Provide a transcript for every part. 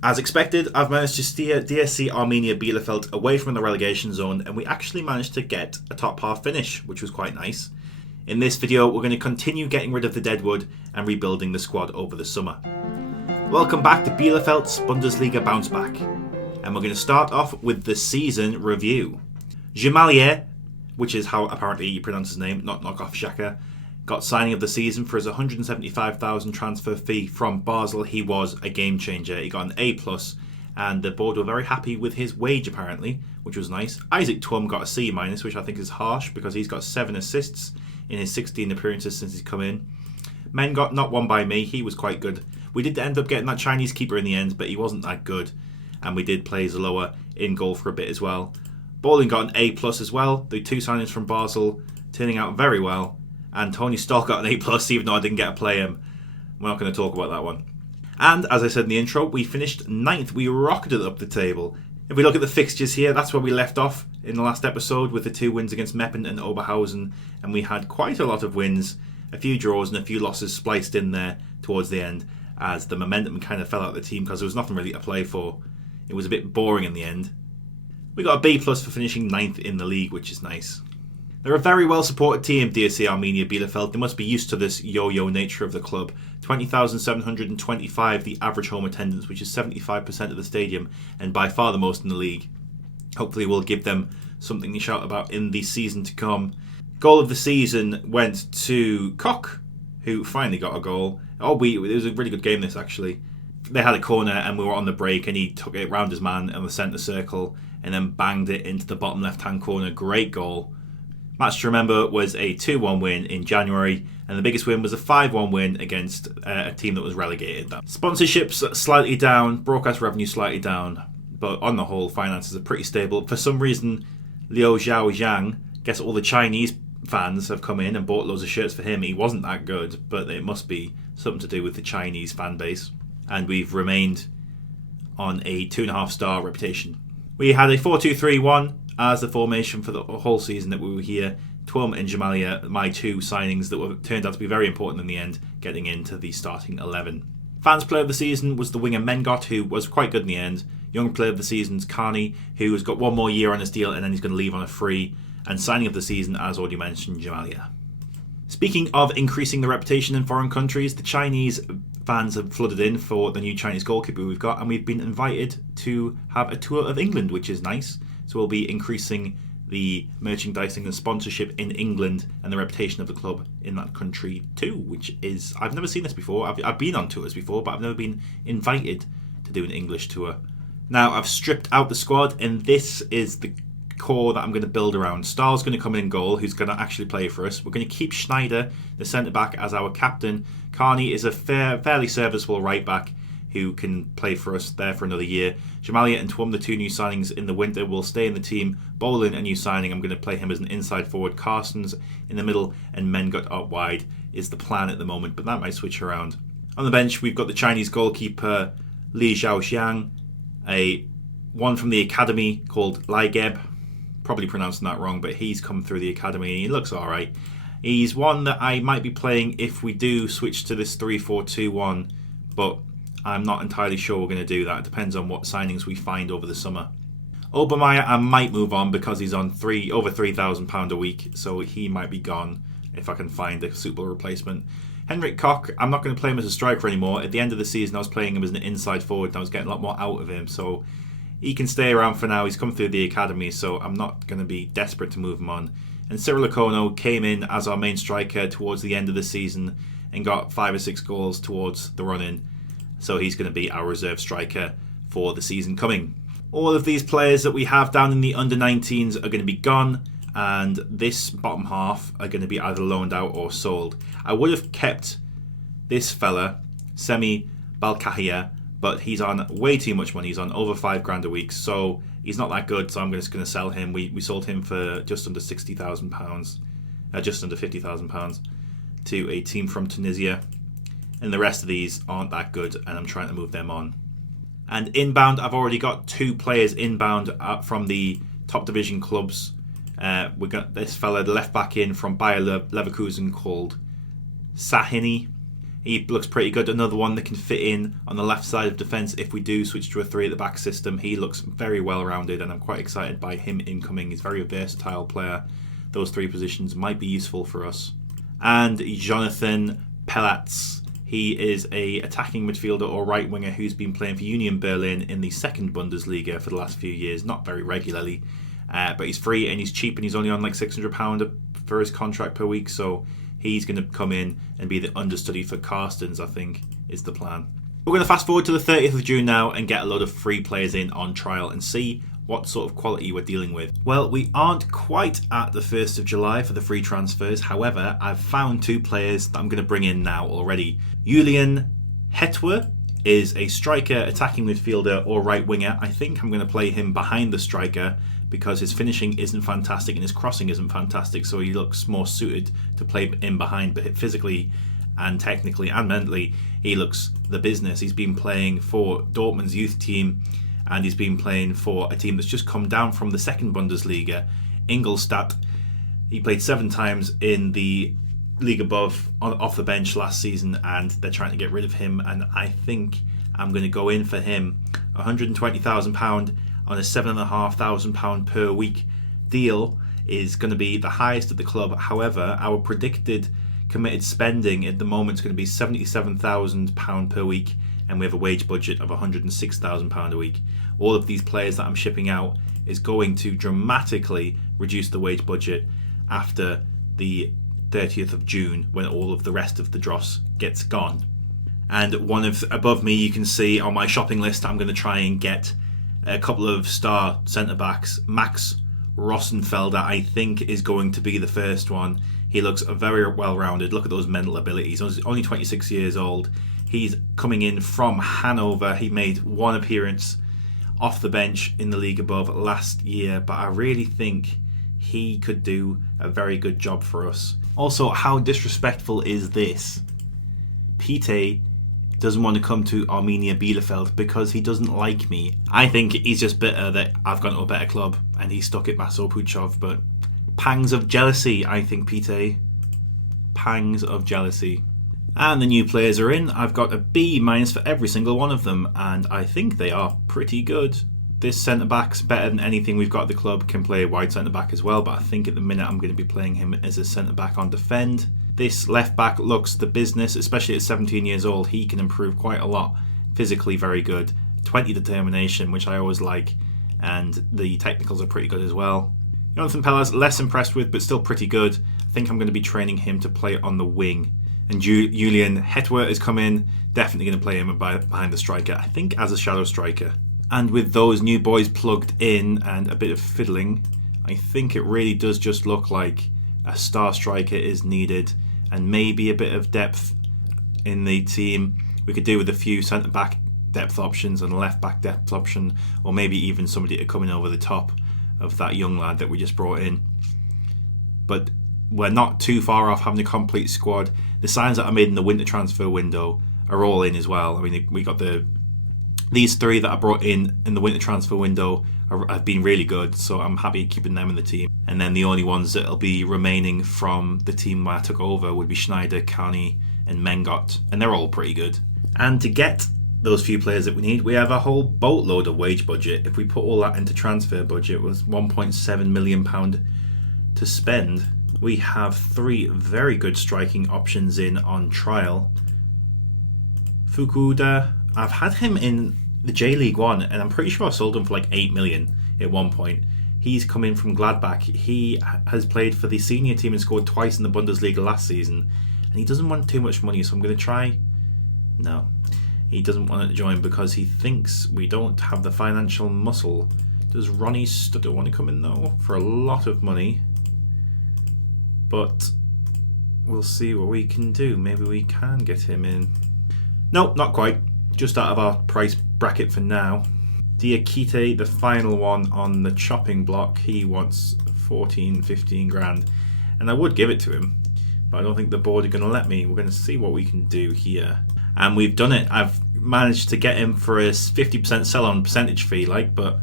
As expected, I've managed to steer DSC Armenia Bielefeld away from the relegation zone, and we actually managed to get a top half finish, which was quite nice. In this video, we're going to continue getting rid of the deadwood and rebuilding the squad over the summer. Welcome back to Bielefeld's Bundesliga Bounce Back, and we're going to start off with the season review. Gemallier, which is how apparently you pronounce his name, not knockoff Xhaka, got signing of the season for his 175,000 transfer fee from Basel. He was a game changer. He got an A+, and the board were very happy with his wage apparently, which was nice. Isaac Twum got a C-, which I think is harsh because he's got 7 assists in his 16 appearances since he's come in. Men got not one by me. He was quite good. We did end up getting that Chinese keeper in the end, but he wasn't that good. And we did play Zaloa in goal for a bit as well. Bowling got an A+ as well. The 2 signings from Basel turning out very well. And Tony Stoll got an A+, even though I didn't get to play him. We're not going to talk about that one. And as I said in the intro, we finished 9th. We rocketed up the table. If we look at the fixtures here, that's where we left off in the last episode with the 2 wins against Meppen and Oberhausen. And we had quite a lot of wins, a few draws and a few losses spliced in there towards the end, as the momentum kind of fell out of the team because there was nothing really to play for. It was a bit boring in the end. We got a B+ for finishing 9th in the league, which is nice. They're a very well supported team, DSC Armenia Bielefeld. They must be used to this yo-yo nature of the club. 20,725 the average home attendance, which is 75% of the stadium and by far the most in the league. Hopefully we'll give them something to shout about in the season to come. Goal of the season went to Koch, who finally got a goal. It was a really good game this actually. They had a corner and we were on the break and he took it round his man in the centre circle and then banged it into the bottom left hand corner. Great goal. Match to remember was a 2-1 win in January, and the biggest win was a 5-1 win against a team that was relegated. Sponsorships slightly down, broadcast revenue slightly down, but on the whole, finances are pretty stable. For some reason, Liu Xiaojiang, guess all the Chinese fans have come in and bought loads of shirts for him. He wasn't that good, but it must be something to do with the Chinese fan base. And we've remained on a 2.5-star reputation. We had a 4-2-3-1 as the formation for the whole season that we were here. Twum and Gemallier, my 2 signings that turned out to be very important in the end, getting into the starting 11. Fans player of the season was the winger Mengot, who was quite good in the end. Young player of the season's Carney, who has got 1 more year on his deal and then he's going to leave on a free. And signing of the season, as already mentioned, Gemallier. Speaking of increasing the reputation in foreign countries, the Chinese fans have flooded in for the new Chinese goalkeeper we've got, and we've been invited to have a tour of England, which is nice. So we'll be increasing the merchandising and sponsorship in England and the reputation of the club in that country too, which is, I've never seen this before. I've been on tours before, but I've never been invited to do an English tour. Now I've stripped out the squad, and this is the core that I'm going to build around. Stahl's going to come in goal, who's going to actually play for us. We're going to keep Schneider, the centre-back, as our captain. Carney is a fairly serviceable right-back who can play for us there for another year. Gemallier and Twum, the 2 new signings in the winter, will stay in the team. Bolin, a new signing, I'm going to play him as an inside forward. Carstens in the middle and Mengot out wide is the plan at the moment, but that might switch around. On the bench, we've got the Chinese goalkeeper Li Xiaoxiang, one from the academy called Lai Geb. Probably pronouncing that wrong, but he's come through the academy and he looks alright. He's one that I might be playing if we do switch to this 3-4-2-1, but I'm not entirely sure we're going to do that. It depends on what signings we find over the summer. Obermeyer, I might move on because he's on over £3,000 a week, so he might be gone if I can find a suitable replacement. Henrik Koch, I'm not going to play him as a striker anymore. At the end of the season, I was playing him as an inside forward and I was getting a lot more out of him, so he can stay around for now. He's come through the academy, so I'm not going to be desperate to move him on. And Cyril Okono came in as our main striker towards the end of the season and got 5 or 6 goals towards the run-in. So he's going to be our reserve striker for the season coming. All of these players that we have down in the under-19s are going to be gone, and this bottom half are going to be either loaned out or sold. I would have kept this fella, Semi Balkahia, but he's on way too much money. He's on over £5,000 a week, so he's not that good, so I'm just going to sell him. We sold him for just under £60,000, just under £50,000 to a team from Tunisia. And the rest of these aren't that good, and I'm trying to move them on. And inbound, I've already got 2 players inbound from the top division clubs. We got this fella, the left back in from Bayer Leverkusen called Sahini. He looks pretty good. Another one that can fit in on the left side of defence if we do switch to a 3 at the back system. He looks very well rounded, and I'm quite excited by him incoming. He's a very versatile player. Those 3 positions might be useful for us. And Jonathan Pelatz. He is a attacking midfielder or right winger who's been playing for Union Berlin in the second Bundesliga for the last few years, not very regularly, but he's free and he's cheap, and he's only on like £600 for his contract per week, so he's going to come in and be the understudy for Carstens, I think, is the plan. We're going to fast forward to the 30th of June now and get a load of free players in on trial and see what sort of quality we're dealing with. Well, we aren't quite at the 1st of July for the free transfers. However, I've found 2 players that I'm going to bring in now already. Julian Hetwer is a striker, attacking midfielder or right winger. I think I'm going to play him behind the striker because his finishing isn't fantastic and his crossing isn't fantastic, so he looks more suited to play in behind, but physically and technically and mentally he looks the business. He's been playing for Dortmund's youth team, and he's been playing for a team that's just come down from the second Bundesliga, Ingolstadt. He played 7 times in the league above off the bench last season, and they're trying to get rid of him, and I think I'm going to go in for him. £120,000 on a £7,500 per week deal is going to be the highest at the club. However, our predicted committed spending at the moment is going to be £77,000 per week, and we have a wage budget of £106,000 a week. All of these players that I'm shipping out is going to dramatically reduce the wage budget after the 30th of June, when all of the rest of the dross gets gone. And one of above me, you can see on my shopping list, I'm going to try and get a couple of star centre-backs. Max Rossenfelder, I think, is going to be the first one. He looks very well-rounded. Look at those mental abilities. He's only 26 years old. He's coming in from Hanover. He made 1 appearance off the bench in the league above last year, but I really think he could do a very good job for us. Also, how disrespectful is this? Pite doesn't want to come to Arminia Bielefeld because he doesn't like me. I think he's just bitter that I've gone to a better club and he's stuck at Maso Puchov, but pangs of jealousy, I think, Pite. Pangs of jealousy. And the new players are in. I've got a B- for every single one of them, and I think they are pretty good. This centre-back's better than anything we've got at the club. Can play wide centre-back as well, but I think at the minute I'm going to be playing him as a centre-back on defend. This left-back looks the business, especially at 17 years old. He can improve quite a lot. Physically very good. 20 determination, which I always like, and the technicals are pretty good as well. Jonathan Pelatz, less impressed with, but still pretty good. I think I'm going to be training him to play on the wing. And Julian Hetwer has come in, definitely going to play him behind the striker, I think as a shadow striker. And with those new boys plugged in and a bit of fiddling, I think it really does just look like a star striker is needed, and maybe a bit of depth in the team. We could do with a few centre-back depth options and a left-back depth option, or maybe even somebody to come in over the top of that young lad that we just brought in. But we're not too far off having a complete squad. The signs that I made in the winter transfer window are all in as well. I mean, we got these 3 that I brought in the winter transfer window have been really good, so I'm happy keeping them in the team. And then the only ones that'll be remaining from the team where I took over would be Schneider, Carney and Mengot, and they're all pretty good. And to get those few players that we need, we have a whole boatload of wage budget. If we put all that into transfer budget, it was £1.7 million to spend. We have 3 very good striking options in on trial. Fukuda, I've had him in the J-League 1, and I'm pretty sure I sold him for like 8 million at one point. He's come in from Gladbach. He has played for the senior team and scored twice in the Bundesliga last season, and he doesn't want too much money, so I'm going to try. No, he doesn't want to join because he thinks we don't have the financial muscle. Does Ronnie Stutter want to come in though for a lot of money? But we'll see what we can do. Maybe we can get him in. Nope, not quite. Just out of our price bracket for now. Diakite, the final one on the chopping block, he wants 15 grand. And I would give it to him, but I don't think the board are going to let me. We're going to see what we can do here. And we've done it. I've managed to get him for a 50% sell-on percentage fee, but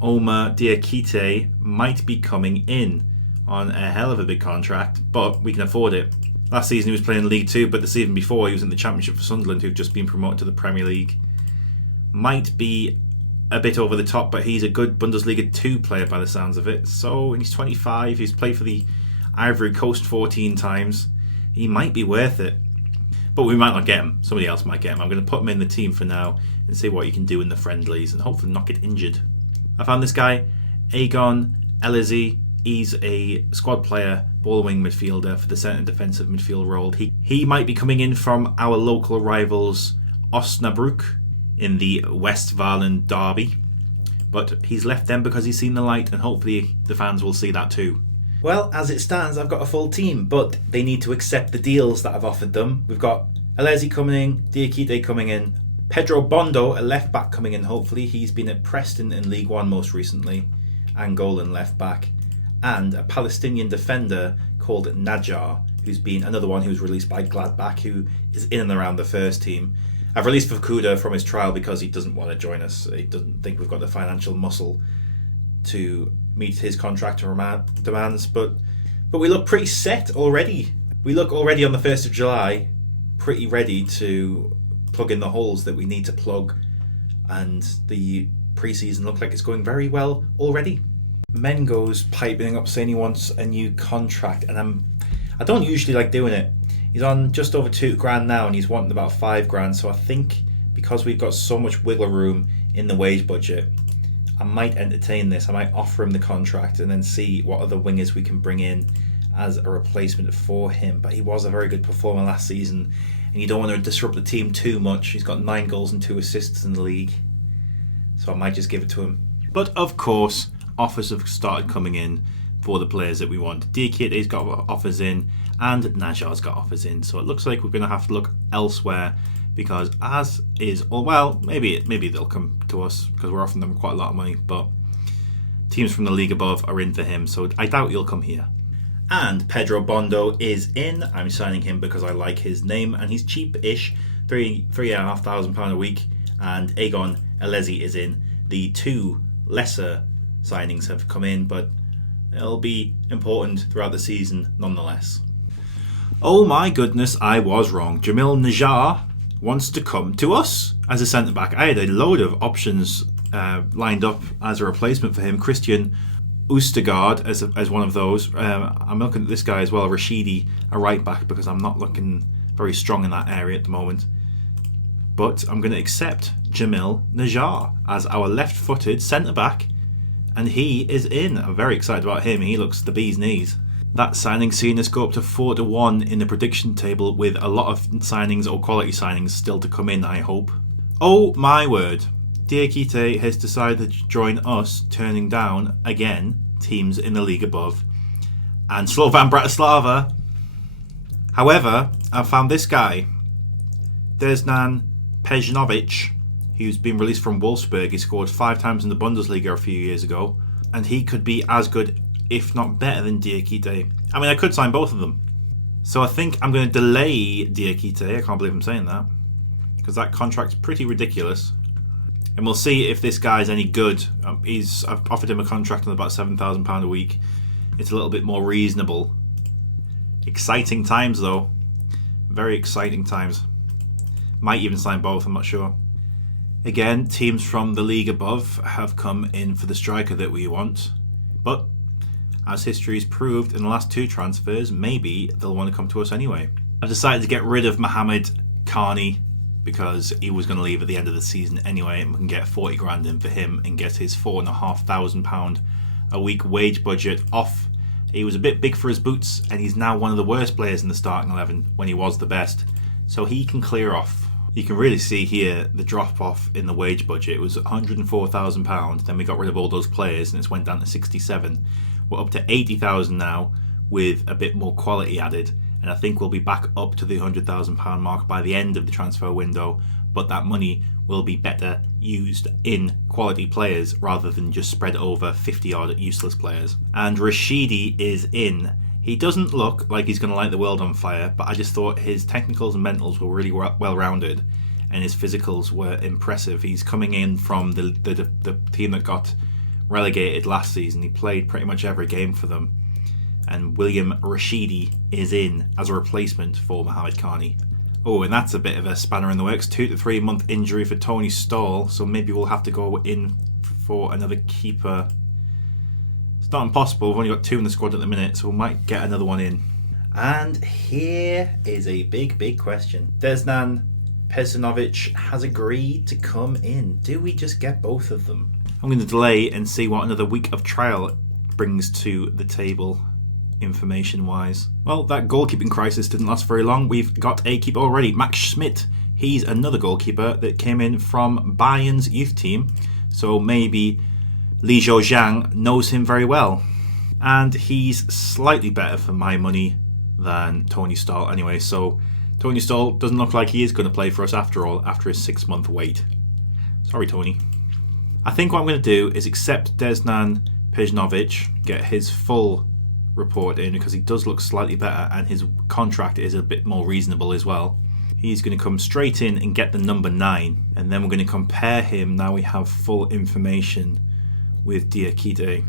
Omar Diakite might be coming in on a hell of a big contract, but we can afford it. Last season he was playing League 2, but the season before he was in the Championship for Sunderland, who've just been promoted to the Premier League. Might be a bit over the top, but he's a good Bundesliga 2 player by the sounds of it. So he's 25, he's played for the Ivory Coast 14 times. He might be worth it. But we might not get him. Somebody else might get him. I'm going to put him in the team for now and see what he can do in the friendlies and hopefully not get injured. I found this guy, Agon Elezi. He's a squad player, ball wing midfielder for the centre defensive midfield role. He might be coming in from our local rivals Osnabrück in the Westfalen derby. But he's left them because he's seen the light, and hopefully the fans will see that too. Well, as it stands, I've got a full team, but they need to accept the deals that I've offered them. We've got Elezi coming in, Diakite coming in, Pedro Bondo, a left back, coming in hopefully. He's been at Preston in League One most recently, Angolan left back, and a Palestinian defender called Najar, who's been another one who's released by Gladbach, who is in and around the first team. I've released Fukuda from his trial because he doesn't want to join us. He doesn't think we've got the financial muscle to meet his contract demands, but we look pretty set already. We look already on the 1st of July pretty ready to plug in the holes that we need to plug, and the pre-season looks like it's going very well already. Mengo's piping up saying he wants a new contract, and I don't usually like doing it. He's on just over $2,000 now, and he's wanting about $5,000. So I think because we've got so much wiggle room in the wage budget, I might entertain this. I might offer him the contract and then see what other wingers we can bring in as a replacement for him. But he was a very good performer last season, and you don't want to disrupt the team too much. He's got 9 goals and 2 assists in the league, so I might just give it to him. But of course, offers have started coming in for the players that we want. Diakite's got offers in, and Najar's got offers in. So it looks like we're going to have to look elsewhere, because as is, or well, maybe they'll come to us because we're offering them quite a lot of money. But teams from the league above are in for him, so I doubt he'll come here. And Pedro Bondo is in. I'm signing him because I like his name, and he's cheap-ish, £3,500 a week. And Agon Elezi is in. The 2 lesser signings have come in, but it'll be important throughout the season nonetheless. Oh my goodness, I was wrong. Jamil Najar wants to come to us as a centre-back. I had a load of options lined up as a replacement for him. Christian Oostergaard as one of those. I'm looking at this guy as well, Rashidi, a right-back, because I'm not looking very strong in that area at the moment. But I'm going to accept Jamil Najar as our left-footed centre-back, and he is in. I'm very excited about him. He looks the bee's knees. That signing seen us go up to 4-1 in the prediction table, with a lot of signings or quality signings still to come in, I hope. Oh my word. Diakite has decided to join us, turning down, again, teams in the league above, and Slovan Bratislava. However, I found this guy, Desnan Pejnovic, who's been released from Wolfsburg. He scored 5 times in the Bundesliga a few years ago, and he could be as good, if not better, than Diakite. I mean, I could sign both of them. So I think I'm going to delay Diakite. I can't believe I'm saying that, because that contract's pretty ridiculous. And we'll see if this guy's any good. I've offered him a contract on about £7,000 a week. It's a little bit more reasonable. Exciting times, though. Very exciting times. Might even sign both, I'm not sure. Again, teams from the league above have come in for the striker that we want. But as history's proved in the last 2 transfers, maybe they'll want to come to us anyway. I've decided to get rid of Mohamed Carney because he was going to leave at the end of the season anyway, and we can get 40 grand in for him and get his £4,500 a week wage budget off. He was a bit big for his boots, and he's now one of the worst players in the starting 11 when he was the best. So he can clear off. You can really see here the drop off in the wage budget. It was £104,000, then we got rid of all those players and it went down to 67. We're up to 80,000 now with a bit more quality added, and I think we'll be back up to the £100,000 mark by the end of the transfer window, but that money will be better used in quality players rather than just spread over 50 odd useless players. And Rashidi is in. He doesn't look like he's going to light the world on fire, but I just thought his technicals and mentals were really well-rounded, and his physicals were impressive. He's coming in from the team that got relegated last season. He played pretty much every game for them, and William Rashidi is in as a replacement for Mohamed Khani. Oh, and that's a bit of a spanner in the works. 2 to 3 month injury for Tony Stoll, so maybe we'll have to go in for another keeper. It's not impossible. We've only got 2 in the squad at the minute, so we might get another one in. And here is a big question. Desnan Pesanovic has agreed to come in. Do we just get both of them? I'm going to delay and see what another week of trial brings to the table, information-wise. Well, that goalkeeping crisis didn't last very long. We've got a keeper already, Max Schmidt. He's another goalkeeper that came in from Bayern's youth team, so maybe Li Zhou knows him very well. And he's slightly better for my money than Tony Stoll anyway, so Tony Stoll doesn't look like he is going to play for us after all, after his 6-month wait. Sorry, Tony. I think what I'm going to do is accept Desnan Pesanovic, get his full report in because he does look slightly better and his contract is a bit more reasonable as well. He's going to come straight in and get the number 9, and then we're going to compare him, now we have full information, with Diakite.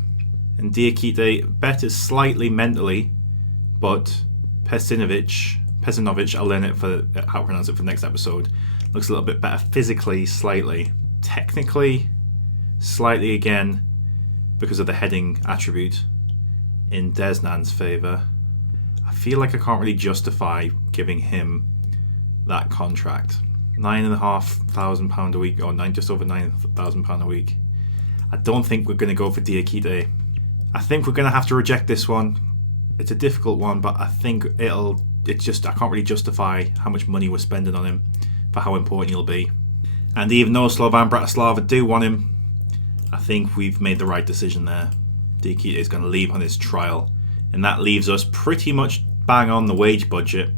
And Diakite better slightly mentally, but Pesanovic, I'll learn it for how to pronounce it for the next episode, looks a little bit better physically, slightly. Technically, slightly again, because of the heading attribute, in Desnan's favour. I feel like I can't really justify giving him that contract. £9,500 a week, or just over £9,000 a week. I don't think we're going to go for Diakite. I think we're going to have to reject this one. It's a difficult one, but I think I can't really justify how much money we're spending on him for how important he'll be. And even though Slovan Bratislava do want him, I think we've made the right decision there. Diakite is going to leave on his trial, and that leaves us pretty much bang on the wage budget.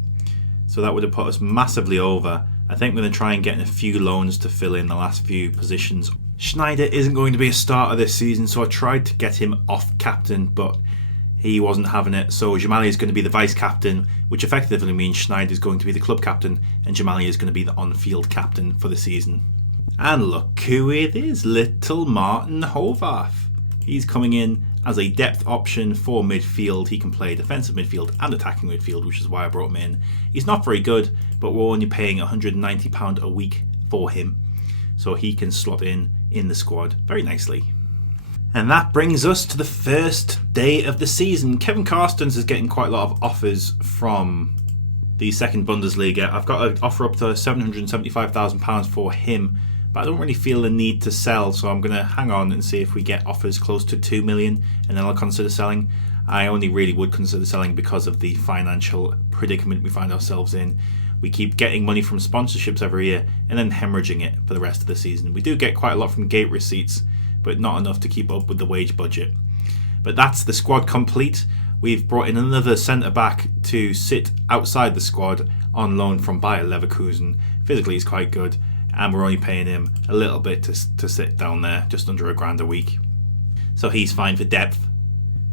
So that would have put us massively over. I think we're going to try and get in a few loans to fill in the last few positions. Schneider isn't going to be a starter this season, so I tried to get him off captain, but he wasn't having it. So Jamali is going to be the vice captain, which effectively means Schneider is going to be the club captain, and Jamali is going to be the on-field captain for the season. And look who it is, little Martin Hovarth. He's coming in as a depth option for midfield. He can play defensive midfield and attacking midfield, which is why I brought him in. He's not very good, but we're only paying £190 a week for him, so he can slot in the squad very nicely. And that brings us to the first day of the season. Kevin Carstens is getting quite a lot of offers from the second Bundesliga. I've got an offer up to £775,000 for him, but I don't really feel the need to sell, so I'm going to hang on and see if we get offers close to 2 million, and then I'll consider selling. I only really would consider selling because of the financial predicament we find ourselves in. We keep getting money from sponsorships every year and then hemorrhaging it for the rest of the season. We do get quite a lot from gate receipts, but not enough to keep up with the wage budget. But that's the squad complete. We've brought in another centre-back to sit outside the squad on loan from Bayer Leverkusen. Physically he's quite good, and we're only paying him a little bit to sit down there, just under £1,000 a week. So he's fine for depth.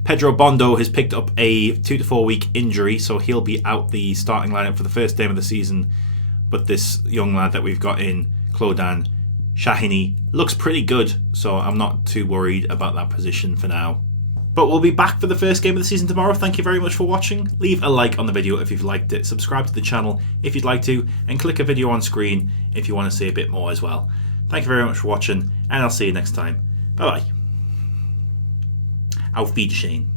Pedro Bondo has picked up a 2 to 4 week injury, so he'll be out the starting lineup for the first game of the season. But this young lad that we've got in, Clodan Shahini, looks pretty good, so I'm not too worried about that position for now. But we'll be back for the first game of the season tomorrow. Thank you very much for watching. Leave a like on the video if you've liked it. Subscribe to the channel if you'd like to. And click a video on screen if you want to see a bit more as well. Thank you very much for watching. And I'll see you next time. Bye bye. Auf Wiedersehen.